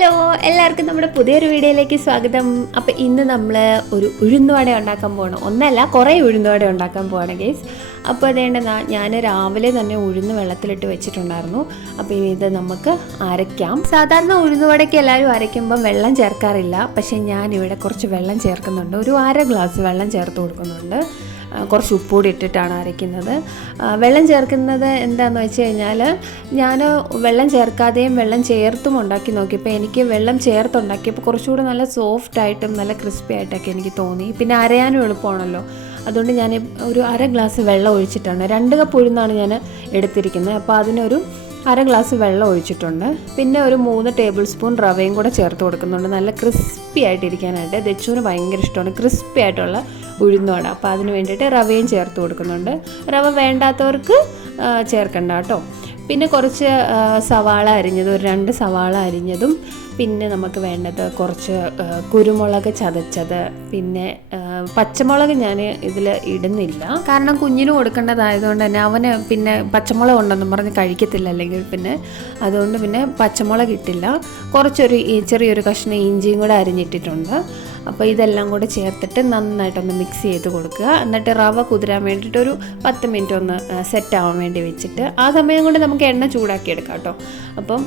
Hello, എല്ലാവർക്കും നമ്മുടെ പുതിയൊരു വീഡിയോയിലേക്ക് സ്വാഗതം. അപ്പോൾ ഇന്ന് നമ്മൾ ഒരു ഉഴുന്നുവട ഉണ്ടാക്കാൻ പോകണം. ഒന്നല്ല, കുറേ ഉഴുന്നുവട ഉണ്ടാക്കാൻ പോവാണ് ഗൈസ്. അപ്പോൾ അതേണ്ടെന്നാ ഞാൻ രാവിലെ തന്നെ ഉഴുന്ന് വെള്ളത്തിലിട്ട് വെച്ചിട്ടുണ്ടായിരുന്നു. അപ്പോൾ ഇത് നമുക്ക് അരയ്ക്കാം. സാധാരണ ഉഴുന്നുവടയ്ക്ക് എല്ലാവരും അരയ്ക്കുമ്പോൾ വെള്ളം ചേർക്കാറില്ല. പക്ഷേ ഞാനിവിടെ കുറച്ച് വെള്ളം ചേർക്കുന്നുണ്ട്. ഒരു 1/2 ഗ്ലാസ് വെള്ളം ചേർത്ത് കൊടുക്കുന്നുണ്ട്. കുറച്ച് ഉപ്പുകൂടി ഇട്ടിട്ടാണ് അരയ്ക്കുന്നത്. വെള്ളം ചേർക്കുന്നത് എന്താണെന്ന് വെച്ച് കഴിഞ്ഞാൽ, ഞാൻ വെള്ളം ചേർക്കാതെയും വെള്ളം ചേർത്തും ഉണ്ടാക്കി നോക്കിയപ്പോൾ എനിക്ക് വെള്ളം ചേർത്തുണ്ടാക്കിയപ്പോൾ കുറച്ചുകൂടി നല്ല സോഫ്റ്റായിട്ടും നല്ല ക്രിസ്പി ആയിട്ടൊക്കെ എനിക്ക് തോന്നി. പിന്നെ അരയാനും എളുപ്പമാണല്ലോ. അതുകൊണ്ട് ഞാൻ ഒരു 1/2 ഗ്ലാസ് വെള്ളം ഒഴിച്ചിട്ടാണ്. 2 കപ്പ് ഉഴുന്നാണ് ഞാൻ എടുത്തിരിക്കുന്നത്. അപ്പോൾ അതിനൊരു 1/2 ഗ്ലാസ് വെള്ളം ഒഴിച്ചിട്ടുണ്ട്. പിന്നെ ഒരു 3 ടേബിൾ സ്പൂൺ റവയും കൂടെ ചേർത്ത് കൊടുക്കുന്നുണ്ട്, നല്ല ക്രിസ്പി ആയിട്ടിരിക്കാനായിട്ട്. ദച്ചുവിന് ഭയങ്കര ഇഷ്ടമാണ് ക്രിസ്പി ആയിട്ടുള്ള ഉഴുന്നുവട. അപ്പോൾ അതിന് വേണ്ടിയിട്ട് റവയും ചേർത്ത് കൊടുക്കുന്നുണ്ട്. റവ വേണ്ടാത്തവർക്ക് ചേർക്കണ്ട കേട്ടോ. പിന്നെ കുറച്ച് സവാള അരിഞ്ഞതും, ഒരു 2 സവാള അരിഞ്ഞതും, പിന്നെ നമുക്ക് വേണ്ടത് കുറച്ച് കുരുമുളക് ചതച്ചത്, പിന്നെ പച്ചമുളക് ഞാൻ ഇതിൽ ഇടുന്നില്ല, കാരണം കുഞ്ഞിന് കൊടുക്കേണ്ടതായതുകൊണ്ട് തന്നെ അവന് പിന്നെ പച്ചമുളക് ഉണ്ടെന്നും പറഞ്ഞ് കഴിക്കത്തില്ല അല്ലെങ്കിൽ പിന്നെ, അതുകൊണ്ട് പിന്നെ പച്ചമുളക് ഇട്ടില്ല. ചെറിയൊരു കഷ്ണം ഇഞ്ചിയും കൂടെ അരിഞ്ഞിട്ടിട്ടുണ്ട്. അപ്പോൾ ഇതെല്ലാം കൂടെ ചേർത്തിട്ട് നന്നായിട്ടൊന്ന് മിക്സ് ചെയ്ത് കൊടുക്കുക. എന്നിട്ട് റവ കുതിരാൻ വേണ്ടിയിട്ട് ഒരു 10 മിനിറ്റ് ഒന്ന് സെറ്റ് ആവാൻ വേണ്ടി വെച്ചിട്ട്, ആ സമയം കൊണ്ട് നമുക്ക് എണ്ണ ചൂടാക്കി എടുക്കാം കേട്ടോ. അപ്പം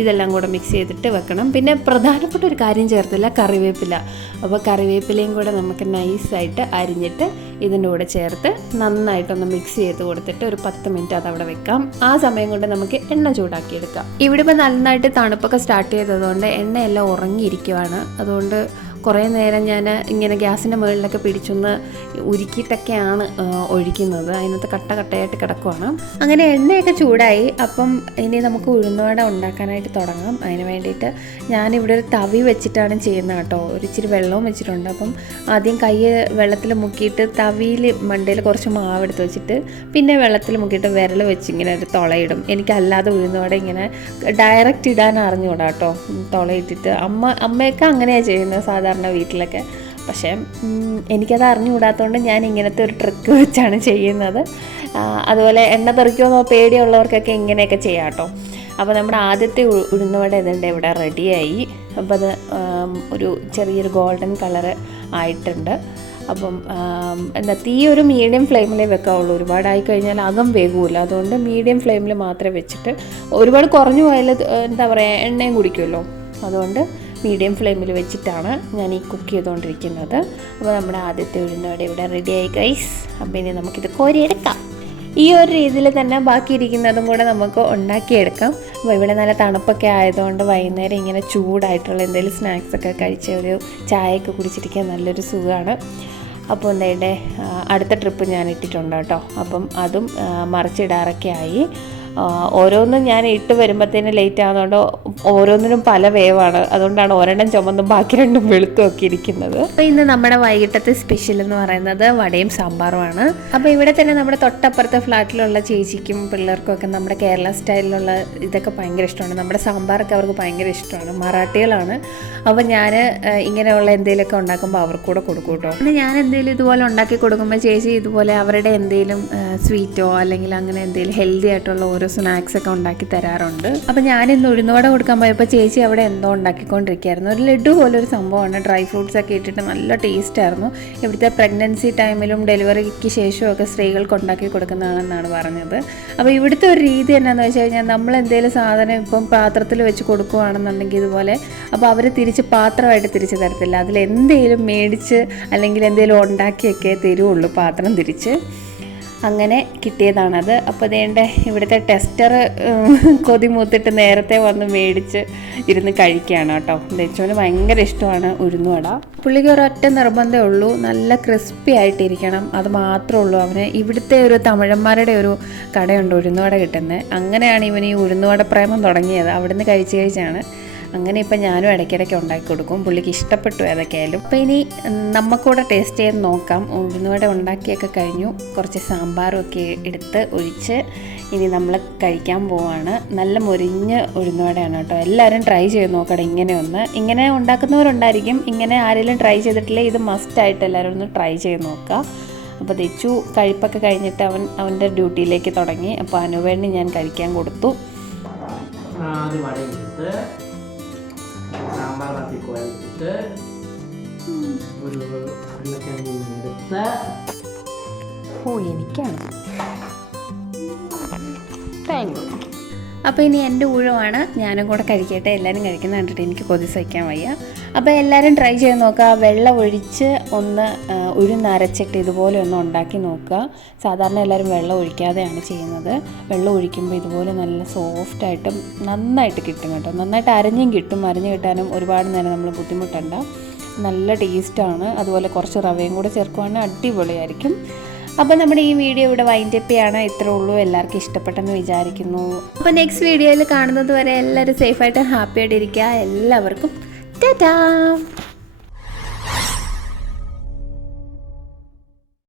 ഇതെല്ലാം കൂടെ മിക്സ് ചെയ്തിട്ട് വെക്കണം. പിന്നെ പ്രധാനപ്പെട്ട ഒരു കാര്യം ചേർത്തില്ല, കറിവേപ്പില. അപ്പോൾ കറിവേപ്പിലയും കൂടെ നമുക്ക് നൈസായിട്ട് അരിഞ്ഞിട്ട് ഇതിൻ്റെ കൂടെ ചേർത്ത് നന്നായിട്ടൊന്ന് മിക്സ് ചെയ്ത് കൊടുത്തിട്ട് ഒരു 10 മിനിറ്റ് അതവിടെ വെക്കാം. ആ സമയം കൊണ്ട് നമുക്ക് എണ്ണ ചൂടാക്കിയെടുക്കാം. ഇവിടെ ഇപ്പോൾ നന്നായിട്ട് തണുപ്പൊക്കെ സ്റ്റാർട്ട് ചെയ്തതുകൊണ്ട് എണ്ണയെല്ലാം ഉറങ്ങിയിരിക്കുവാണ്. അതുകൊണ്ട് കുറേ നേരം ഞാൻ ഇങ്ങനെ ഗ്യാസിൻ്റെ മുകളിലൊക്കെ പിടിച്ചൊന്ന് ഉരുക്കിയിട്ടൊക്കെയാണ് ഒഴിക്കുന്നത്. അതിനകത്ത് കട്ടയായിട്ട് കിടക്കുവാണ്. അങ്ങനെ എണ്ണയൊക്കെ ചൂടായി. അപ്പം ഇനി നമുക്ക് ഉഴുന്നുവട ഉണ്ടാക്കാനായിട്ട് തുടങ്ങാം. അതിന് വേണ്ടിയിട്ട് ഞാനിവിടെ ഒരു തവി വെച്ചിട്ടാണ് ചെയ്യുന്നത് കേട്ടോ. ഒരു ഇച്ചിരി വെള്ളവും വെച്ചിട്ടുണ്ട്. അപ്പം ആദ്യം കൈ വെള്ളത്തിൽ മുക്കിയിട്ട് തവിയിൽ മണ്ടയിൽ കുറച്ച് മാവെടുത്ത് വെച്ചിട്ട് പിന്നെ വെള്ളത്തിൽ മുക്കിയിട്ട് വിരൽ വെച്ച് ഇങ്ങനെ ഒരു തുളയിടും. എനിക്കല്ലാതെ ഉഴുന്നുവട ഇങ്ങനെ ഡയറക്റ്റ് ഇടാൻ അറിഞ്ഞുകൂടാ കേട്ടോ. തുളയിട്ടിട്ട് അമ്മയൊക്കെ അങ്ങനെയാണ് ചെയ്യുന്നത് സാധാരണ വീട്ടിലൊക്കെ. പക്ഷേ എനിക്കത് അറിഞ്ഞുകൂടാത്തതുകൊണ്ട് ഞാൻ ഇങ്ങനത്തെ ഒരു ട്രിക്ക് വെച്ചാണ് ചെയ്യുന്നത്. അതുപോലെ എണ്ണ തെറിക്കുമെന്നോ പേടിയുള്ളവർക്കൊക്കെ ഇങ്ങനെയൊക്കെ ചെയ്യാം കേട്ടോ. അപ്പോൾ നമ്മുടെ ആദ്യത്തെ ഉഴുന്നുവട ഇതിൻ്റെ ഇവിടെ റെഡിയായി. അപ്പോൾ അത് ഒരു ചെറിയൊരു ഗോൾഡൻ കളറ് ആയിട്ടുണ്ട്. അപ്പം തീ ഒരു മീഡിയം ഫ്ലെയിമിലേ വെക്കാവുള്ളൂ. ഒരുപാടായി കഴിഞ്ഞാൽ അകം വേഗമില്ല. അതുകൊണ്ട് മീഡിയം ഫ്ലെയിമിൽ മാത്രമേ വെച്ചിട്ട്, ഒരുപാട് കുറഞ്ഞു പോയാൽ എന്താ പറയുക, എണ്ണയും കുടിക്കുമല്ലോ. അതുകൊണ്ട് മീഡിയം ഫ്ലെയിമിൽ വെച്ചിട്ടാണ് ഞാൻ ഈ കുക്ക് ചെയ്തുകൊണ്ടിരിക്കുന്നത്. അപ്പോൾ നമ്മുടെ ആദ്യത്തെ ഉഴുന്നുവട ഇവിടെ റെഡിയായി ഗൈസ്. അപ്പോൾ ഇനി നമുക്കിത് കോരിയെടുക്കാം. ഈ ഒരു രീതിയിൽ തന്നെ ബാക്കിയിരിക്കുന്നതും കൂടെ നമുക്ക് ഉണ്ടാക്കിയെടുക്കാം. അപ്പോൾ ഇവിടെ നല്ല തണുപ്പൊക്കെ ആയതുകൊണ്ട് വൈകുന്നേരം ഇങ്ങനെ ചൂടായിട്ടുള്ള എന്തെങ്കിലും സ്നാക്സൊക്കെ കഴിച്ച് ഒരു ചായയൊക്കെ കുടിച്ചിരിക്കാൻ നല്ലൊരു സുഖമാണ്. അപ്പോൾ എന്തായാലും അടുത്ത ട്രിപ്പ് ഞാൻ ഇട്ടിട്ടുണ്ട് കേട്ടോ. അപ്പം അതും മറിച്ചിടാറൊക്കെ ആയി. ഓരോന്നും ഞാൻ ഇട്ട് വരുമ്പോഴത്തേനും ലേറ്റ് ആകുന്നതുകൊണ്ട് ഓരോന്നിനും പല വേവാണ്. അതുകൊണ്ടാണ് ഒരെണ്ണം ചുമന്നും ബാക്കി 2 വെളുത്തും ഒക്കെ ഇരിക്കുന്നത്. അപ്പോൾ ഇന്ന് നമ്മുടെ വൈകിട്ടത്തെ സ്പെഷ്യൽ എന്ന് പറയുന്നത് വടയും സാമ്പാറുമാണ്. അപ്പോൾ ഇവിടെ തന്നെ നമ്മുടെ തൊട്ടപ്പുറത്തെ ഫ്ലാറ്റിലുള്ള ചേച്ചിക്കും പിള്ളേർക്കും ഒക്കെ നമ്മുടെ കേരള സ്റ്റൈലിലുള്ള ഇതൊക്കെ ഭയങ്കര ഇഷ്ടമാണ്. നമ്മുടെ സാമ്പാറൊക്കെ അവർക്ക് ഭയങ്കര ഇഷ്ടമാണ്. മറാഠികളാണ്. അപ്പോൾ ഞാൻ ഇങ്ങനെയുള്ള എന്തെങ്കിലുമൊക്കെ ഉണ്ടാക്കുമ്പോൾ അവർക്ക് കൂടെ കൊടുക്കും കേട്ടോ. പിന്നെ ഞാൻ എന്തെങ്കിലും ഇതുപോലെ ഉണ്ടാക്കി കൊടുക്കുമ്പോൾ ചേച്ചി ഇതുപോലെ അവരുടെ എന്തെങ്കിലും സ്വീറ്റോ അല്ലെങ്കിൽ അങ്ങനെ എന്തെങ്കിലും ഹെൽത്തി ആയിട്ടുള്ള ഓരോ സ്നാക്സൊക്കെ ഉണ്ടാക്കി തരാറുണ്ട്. അപ്പോൾ ഞാനിന്ന് ഉഴുന്നുവട കൊടുക്കാൻ പോയപ്പോൾ ചേച്ചി അവിടെ എന്തോ ഉണ്ടാക്കിക്കൊണ്ടിരിക്കുകയായിരുന്നു. ഒരു ലഡു പോലൊരു സംഭവമാണ്. ഡ്രൈ ഫ്രൂട്ട്സ് ഒക്കെ ഇട്ടിട്ട് നല്ല ടേസ്റ്റായിരുന്നു. ഇവിടുത്തെ പ്രഗ്നൻസി ടൈമിലും ഡെലിവറിക്ക് ശേഷമൊക്കെ സ്ത്രീകൾക്ക് ഉണ്ടാക്കി കൊടുക്കുന്നതാണെന്നാണ് പറഞ്ഞത്. അപ്പോൾ ഇവിടുത്തെ ഒരു രീതി എന്നാന്ന് വെച്ച് കഴിഞ്ഞാൽ, നമ്മൾ എന്തെങ്കിലും സാധനം ഇപ്പം പാത്രത്തിൽ വെച്ച് കൊടുക്കുകയാണെന്നുണ്ടെങ്കിൽ ഇതുപോലെ, അപ്പോൾ അവർ തിരിച്ച് പാത്രമായിട്ട് തിരിച്ച് തരത്തില്ല. അതിലെന്തെങ്കിലും മേടിച്ച് അല്ലെങ്കിൽ എന്തെങ്കിലും ഉണ്ടാക്കിയൊക്കെ തരുള്ളൂ പാത്രം തിരിച്ച്. അങ്ങനെ കിട്ടിയതാണത്. അപ്പോൾ അതേണ്ട ഇവിടുത്തെ ടെസ്റ്റർ കൊതിമൂത്തിട്ട് നേരത്തെ വന്ന് മേടിച്ച് ഇരുന്ന് കഴിക്കുകയാണ് കേട്ടോ. ദച്ചുവിന് ഭയങ്കര ഇഷ്ടമാണ് ഉഴുന്നുവട. പുള്ളിക്ക് ഒരൊറ്റ നിർബന്ധമേ ഉള്ളൂ, നല്ല ക്രിസ്പി ആയിട്ടിരിക്കണം. അത് മാത്രമേ ഉള്ളൂ അവന്. ഇവിടുത്തെ ഒരു തമിഴന്മാരുടെ ഒരു കടയുണ്ട് ഉഴുന്നുവട കിട്ടുന്നത്. അങ്ങനെയാണ് ഇവൻ ഈ ഉഴുന്നുവട പ്രേമം തുടങ്ങിയത്. അവിടുന്ന് കഴിച്ചാണ്. അങ്ങനെ ഇപ്പം ഞാനും ഇടയ്ക്കിടയ്ക്ക് ഉണ്ടാക്കി കൊടുക്കും. പുള്ളിക്ക് ഇഷ്ടപ്പെട്ടു ഏതൊക്കെയായാലും. അപ്പോൾ ഇനി നമുക്കൂടെ ടേസ്റ്റ് ചെയ്ത് നോക്കാം. ഉഴുന്നുവട ഉണ്ടാക്കിയൊക്കെ കഴിഞ്ഞു. കുറച്ച് സാമ്പാറും ഒക്കെ എടുത്ത് ഒഴിച്ച് ഇനി നമ്മൾ കഴിക്കാൻ പോവാണ്. നല്ല മുരിഞ്ഞ ഉഴുന്നുവടയാണ് കേട്ടോ. എല്ലാവരും ട്രൈ ചെയ്ത് നോക്കണം. ഇങ്ങനെ ഉണ്ടാക്കുന്നവരുണ്ടായിരിക്കും. ഇങ്ങനെ ആരെങ്കിലും ട്രൈ ചെയ്തിട്ടില്ലേ, ഇത് മസ്റ്റായിട്ട് എല്ലാവരും ഒന്ന് ട്രൈ ചെയ്ത് നോക്കുക. അപ്പോൾ ദച്ചു കഴിപ്പൊക്കെ കഴിഞ്ഞിട്ട് അവൻ്റെ ഡ്യൂട്ടിയിലേക്ക് തുടങ്ങി. അപ്പോൾ അനുവേണ്ടി ഞാൻ കഴിക്കാൻ കൊടുത്തു. സാമ്പാറിനകത്ത് കുഴച്ചിട്ട് ഒരു ഉരുളക്കിഴങ്ങ് എടുത്ത് എനിക്കാണ്. Thank you. അപ്പോൾ ഇനി എൻ്റെ ഊഴമാണ്, ഞാനും കൂടെ കഴിക്കട്ടെ. എല്ലാവരും കഴിക്കുന്ന കണ്ടിട്ട് എനിക്ക് കൊതി സഹിക്കാൻ വയ്യ. അപ്പോൾ എല്ലാവരും ട്രൈ ചെയ്ത് നോക്കുക. വെള്ളം ഒഴിച്ച് ഒന്ന് ഉഴുന്നരച്ചിട്ട് ഇതുപോലെ ഒന്ന് ഉണ്ടാക്കി നോക്കുക. സാധാരണ എല്ലാവരും വെള്ളം ഒഴിക്കാതെയാണ് ചെയ്യുന്നത്. വെള്ളം ഒഴിക്കുമ്പോൾ ഇതുപോലെ നല്ല സോഫ്റ്റായിട്ടും നന്നായിട്ട് കിട്ടും കേട്ടോ. നന്നായിട്ട് അരഞ്ഞും കിട്ടും. അരഞ്ഞു കിട്ടാനും ഒരുപാട് നേരം നമ്മൾ ബുദ്ധിമുട്ടണ്ട. നല്ല ടേസ്റ്റാണ്. അതുപോലെ കുറച്ച് റവയും കൂടെ ചേർക്കുവാണെങ്കിൽ അടിപൊളിയായിരിക്കും. അപ്പോൾ നമ്മുടെ ഈ വീഡിയോ ഇവിടെ വൈൻഡപ്പ് ചെയ്യാണ്. ഇത്രേ ഉള്ളൂ. എല്ലാവർക്കും ഇഷ്ടപ്പെട്ടെന്ന് വിചാരിക്കുന്നു. അപ്പോൾ നെക്സ്റ്റ് വീഡിയോയിൽ കാണുന്നത് വരെ എല്ലാവരും സേഫായിട്ട് ഹാപ്പി ആയിട്ടിരിക്കുക. എല്ലാവർക്കും ടാറ്റാ.